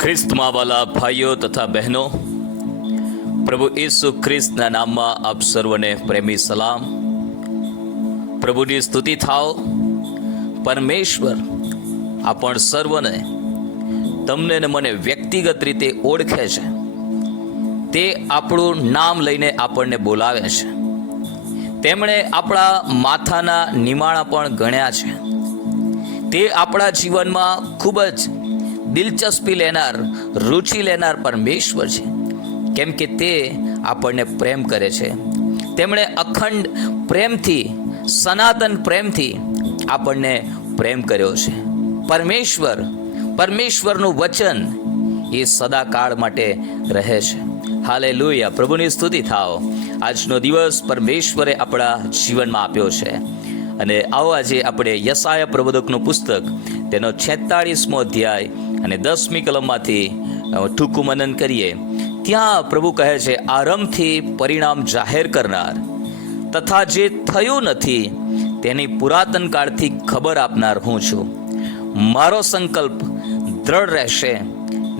ખ્રિસ્તમાં વાલા ભાઈઓ તથા બહેનો, પ્રભુ ઈસુ ખ્રિસ્તના નામમાં આપ સર્વને પ્રેમી સલામ. પ્રભુની સ્તુતિ થાઓ. પરમેશ્વર આપણ સર્વને, તમને ને મને વ્યક્તિગત રીતે ઓળખે છે. તે આપણું નામ લઈને આપણને બોલાવે છે. તેમણે આપણા માથાના નિમાણા પણ ગણ્યા છે. તે આપણા જીવનમાં ખૂબ જ દિલચસ્પી લેનાર, રુચિ લેનાર પરમેશ્વર છે. કેમ કે તે આપણને પ્રેમ કરે છે. તેમણે અખંડ પ્રેમથી, સનાતન પ્રેમથી આપણને પ્રેમ કર્યો છે. પરમેશ્વરનું વચન એ સદાકાળ માટે રહે છે. હાલેલુયા. પ્રભુની સ્તુતિ થાઓ. આજનો દિવસ પરમેશ્વરે આપણા જીવનમાં આપ્યો છે. અને આવો આજે આપણે યશાયા પ્રબોધકનું પુસ્તક, તેનો 46મો અધ્યાય અને 10મી કલમમાંથી ટૂંકું મનન કરીએ. ત્યાં પ્રભુ કહે છે, આરંભથી પરિણામ જાહેર કરનાર તથા જે થયું નથી તેની પુરાતન કાળથી ખબર આપનાર હું છું. મારો સંકલ્પ દ્રઢ રહેશે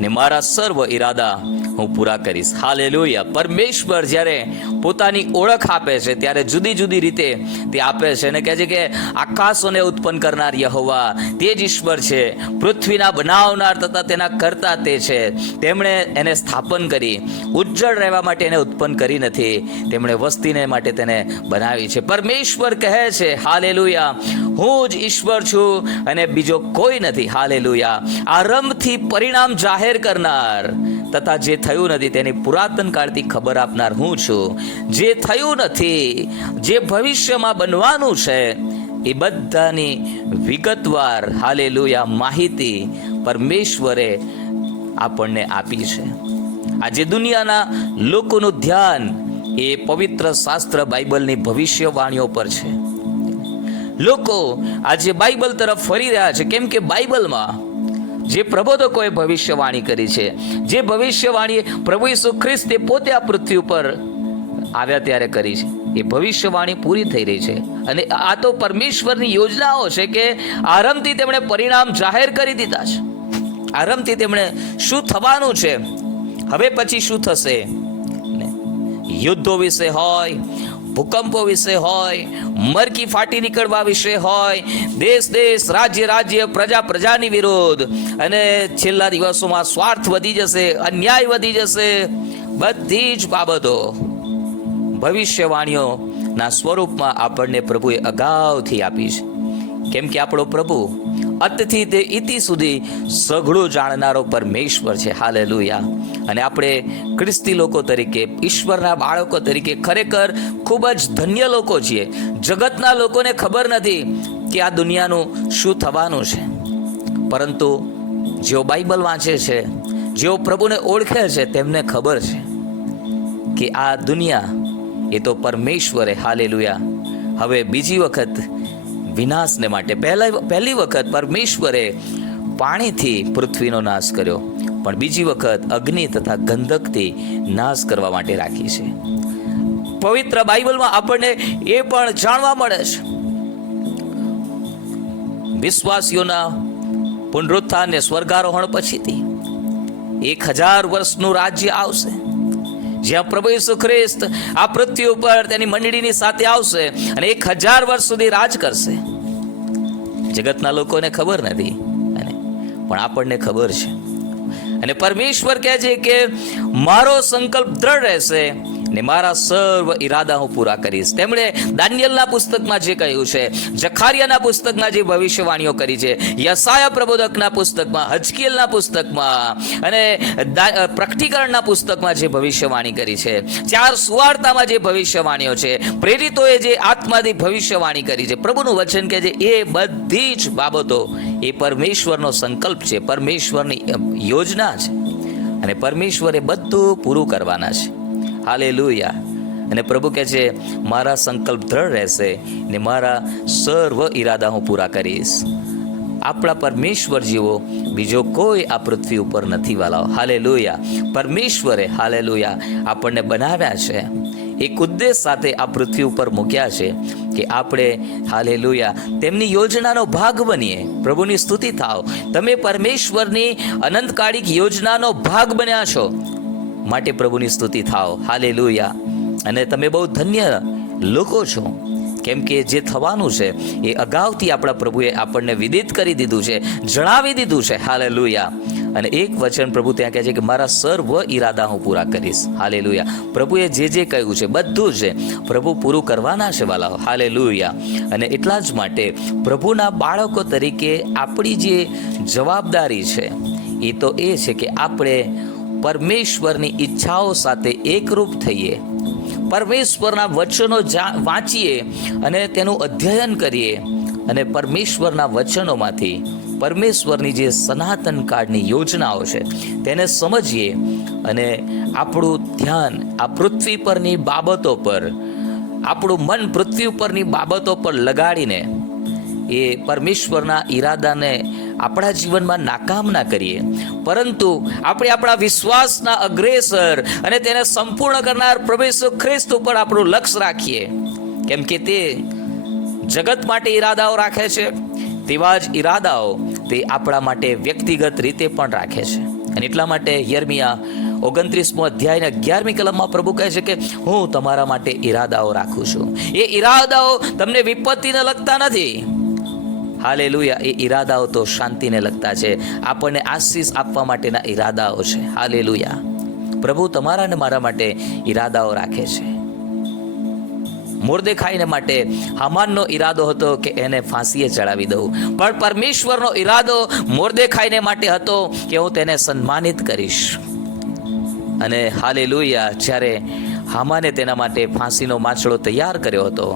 ને મારા સર્વ ઈરાદા હું પૂરા કરીશ. હાલેલુયા. પરમેશ્વર જ્યારે પોતાની ઓળખ આપે છે ત્યારે જુદી જુદી રીતે તે આપે છે અને કહે છે કે આકાશોને ઉત્પન્ન કરનાર યહોવા તે જ ઈશ્વર છે. પૃથ્વીના બનાવનાર તથા તેના કરતા તે છે. તેમણે એને સ્થાપન કરી. ઉજ્જળ રહેવા માટે એને ઉત્પન્ન કરી નથી, તેમણે વસ્તીને માટે તેને બનાવી છે. પરમેશ્વર કહે છે, હાલેલુયા, હું જ ઈશ્વર છું અને બીજો કોઈ નથી. હાલેલુયા. આરંભથી પરિણામ જાહેર કરનાર તથા જે થયું નથી તેની પુરાતન કાળથી ખબર આપનાર હું છું. જે થયું નથી, જે ભવિષ્યમાં બનવાનું છે, એ બધાની વિગતવાર, હાલેલુયા, માહિતી પરમેશ્વરે આપણને આપી છે. આજે દુનિયાના લોકોનું ધ્યાન એ પવિત્ર શાસ્ત્ર બાઇબલની ભવિષ્યવાણીઓ પર છે. લોકો આજે બાઇબલ તરફ ફરી રહ્યા છે. કેમ કે બાઇબલમાં જે પ્રબોધકોએ ભવિષ્યવાણી કરી છે, જે ભવિષ્યવાણી પ્રભુ ઈસુ ખ્રિસ્તે પોતે આ પૃથ્વી ઉપર આવ્યા ત્યારે કરી છે, એ ભવિષ્યવાણી પૂરી થઈ રહી છે. અને આ તો પરમેશ્વરની યોજનાઓ છે કે આરંભથી તેમણે પરિણામ જાહેર કરી દીધા છે. આરંભથી તેમણે શું થવાનું છે, હવે પછી શું થશે, યુદ્ધો વિશે હોય, ભૂકંપો વિશે હોય, મરકી ફાટી નીકળવા વિશે હોય, દેશ રાજ્ય પ્રજાની વિરુદ્ધ, અને છેલ્લા દિવસોમાં સ્વાર્થ વધી જશે, અન્યાય વધી જશે, બધી જ બાબતો ભવિષ્યવાણીઓના સ્વરૂપમાં આપણને પ્રભુએ અગાઉથી આપી છે. કેમ કે આપણો પ્રભુ અત્યથી તે ઇતિ સુધી સઘળું જાણનારો પરમેશ્વર છે. હાલેલુયા. અને આપણે ખ્રિસ્તી લોકો તરીકે, ઈશ્વરના બાળકો તરીકે ખરેખર ખૂબ જ ધન્ય લોકો છીએ. જગતના લોકોને ખબર નથી કે આ દુનિયાનું શું થવાનું છે, પરંતુ જેઓ બાઇબલ વાંચે છે, જેઓ પ્રભુને ઓળખે છે, તેમને ખબર છે કે આ દુનિયા એ તો પરમેશ્વરે, હાલેલુયા, હવે બીજી વખત વિનાશને માટે, પહેલી વખત પરમેશ્વરે પાણીથી પૃથ્વીનો નાશ કર્યો, પણ બીજી વખત અગ્નિ તથા ગંધકથી નાશ કરવા માટે રાખી છે. પવિત્ર બાઇબલમાં આપણને એ પણ જાણવા મળે છે, વિશ્વાસીઓના પુનરુત્થાન ને સ્વર્ગારોહણ પછીથી 1000 વર્ષનું રાજ્ય આવશે, જ્યાં પ્રભુ ઈસુ ખ્રિસ્ત આ પૃથ્વી ઉપર તેની મંડળીની સાથે આવશે અને 1000 વર્ષ સુધી રાજ કરશે. જગતના લોકોને ખબર નથી, પણ આપણને ખબર છે. અને પરમેશ્વર કહે છે કે મારો સંકલ્પ દ્રઢ રહેશે ને મારા સર્વ ઈરાદા હું પૂરા કરીશ. તેમણે દાનિયેલના પુસ્તકમાં જે કહ્યું છે, જખારિયાના પુસ્તકમાં જે ભવિષ્યવાણીઓ કરી છે, યશાયા પ્રબોધકના પુસ્તકમાં, હજકીએલના પુસ્તકમાં અને પ્રકટીકરણના પુસ્તકમાં જે ભવિષ્યવાણી કરી છે, 4 સુવાર્તામાં જે ભવિષ્યવાણીઓ છે, પ્રેરિતોએ જે આત્માથી ભવિષ્યવાણી કરી છે, પ્રભુનું વચન કહે છે એ બધી જ બાબતો એ પરમેશ્વરનો સંકલ્પ છે, પરમેશ્વરની યોજના છે, અને પરમેશ્વરે બધું પૂરું કરવાના છે. હાલેલુયા. અને પ્રભુ કહે છે મારા સંકલ્પ દ્રઢ રહેશે ને મારા સર્વ ઈરાદા હું પૂરા કરીશ. આપણા પરમેશ્વર જેવો બીજો કોઈ આ પૃથ્વી ઉપર નથી વાલાઓ. હાલેલુયા. પરમેશ્વરે, હાલેલુયા, આપણને બનાવ્યા છે એક ઉદ્દેશ સાથે આ પૃથ્વી ઉપર મૂક્યા છે કે આપણે હાલેલુયા તેમની યોજનાનો ભાગ બનીએ. પ્રભુની સ્તુતિ થાવ. તમે પરમેશ્વરની અનંતકાળિક યોજનાનો ભાગ બન્યા છો માટે પ્રભુની સ્તુતિ થાવ. હાલેલુયા. અને તમે બહુ ધન્ય લોકો છો, કેમ કે જે થવાનું છે એ અગાઉથી આપણા પ્રભુએ આપણને વિદિત કરી દીધું છે, જણાવી દીધું છે. હાલેલુયા. અને એક વચન પ્રભુ ત્યાં કહે છે કે મારા સર્વ ઈરાદા હું પૂરા કરીશ. હાલેલુયા. પ્રભુએ જે કહ્યું છે બધું જ પ્રભુ પૂરું કરવાના છે વાલાઓ. હાલેલુયા. અને એટલા જ માટે પ્રભુના બાળકો તરીકે આપણી જે જવાબદારી છે એ તો એ છે કે આપણે પરમેશ્વરની ઈચ્છાઓ સાથે એકરૂપ થઈએ, પરમેશ્વરના વચનો વાંચીએ અને તેનું અધ્યયન કરીએ અને પરમેશ્વરના વચનોમાંથી પરમેશ્વરની જે સનાતન કાળની યોજનાઓ છે તેને સમજીએ અને આપણું ધ્યાન આ પૃથ્વી પરની બાબતો પર, આપણું મન પૃથ્વી ઉપરની બાબતો પર લગાડીને એ પરમેશ્વરના ઈરાદાને આપણા જીવનમાં નાકામ ના કરીએ, પરંતુ આપણે આપણા વિશ્વાસના અગ્રેસર અને તેને સંપૂર્ણ કરનાર પ્રભુ ઈસુ ખ્રિસ્ત ઉપર આપણું લક્ષ્ય રાખીએ. કેમ કે તે જગત માટે ઈરાદાઓ રાખે છે, તેવા જ ઈરાદાઓ તે આપણા માટે વ્યક્તિગત રીતે પણ રાખે છે. અને એટલા માટે યર્મિયા 29મો અધ્યાયના 11મી કલમમાં પ્રભુ કહે છે કે હું તમારા માટે ઈરાદાઓ રાખું છું. એ ઈરાદાઓ તમને વિપત્તિને લગતા નથી. હાલેલુયા. એ ઈરાદાઓ તો શાંતિને લગતા છે, આપણને આશીષ આપવા માટેના ઈરાદાઓ છે. હાલેલુયા. પ્રભુ તમારા અને મારા માટે ઈરાદાઓ રાખે છે. મોર્દેખાઈને માટે હામાનનો ઈરાદો હતો કે એને ફાંસીએ ચડાવી દઉં, પણ પરમેશ્વરનો ઈરાદો મોર્દેખાઈને માટે હતો કે હું તેને સન્માનિત કરીશ. અને હાલેલુયા, જ્યારે હામાને તેના માટે ફાંસીનો માછડો તૈયાર કર્યો હતો,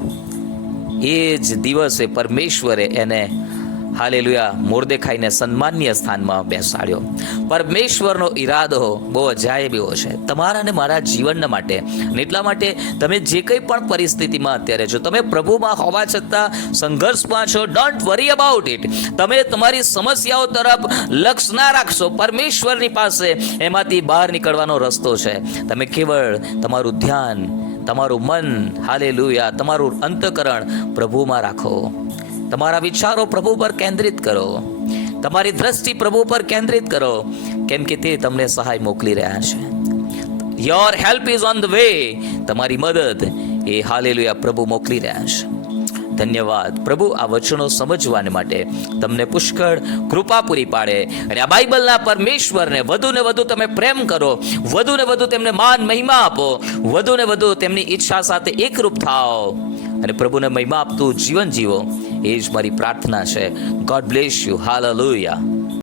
એ જ દિવસે પરમેશ્વરે એને હાલેલુયા મોર્દેખાઈને સન્માનીય સ્થાનમાં બેસાડ્યો. પરમેશ્વરનો ઈરાદો બહુ અજાયબ એવો છે તમારા અને મારા જીવનના માટે. અને એટલા માટે તમે જે કંઈ પણ પરિસ્થિતિમાં અત્યારે છો, તમે પ્રભુમાં હોવા છતાં સંઘર્ષમાં છો, ડોન્ટ વરી અબાઉટ ઇટ. તમે તમારી સમસ્યાઓ તરફ લક્ષ્ય ના રાખશો. પરમેશ્વરની પાસે એમાંથી બહાર નીકળવાનો રસ્તો છે. તમે કેવળ તમારું ધ્યાન, તમારું મન, હાલેલુયા, તમારું અંતઃકરણ પ્રભુમાં રાખો. તમારા વિચારો પ્રભુ પર કેન્દ્રિત કરો, તમારી દ્રષ્ટિ પ્રભુ પર કેન્દ્રિત કરો, કેમ કે તે તમને સહાય મોકલી રહ્યા છે. Your help is on the way. તમારી મદદ એ હાલેલુયા પ્રભુ મોકલી રહ્યા છે. ધન્યવાદ. પ્રભુ આ વચનો સમજવાને માટે તમને પુષ્કળ કૃપા પૂરી પાડે અને આ બાઇબલના પરમેશ્વરને વધુ ને વધુ તમે પ્રેમ કરો, વધુ ને વધુ તેમને માન મહિમા આપો, વધુ ને વધુ તેમની ઈચ્છા સાથે એકરૂપ થાઓ અને પ્રભુને મહિમા આપતું જીવન જીવો. એ જ મારી પ્રાર્થના છે. God bless you. હાલેલુયા.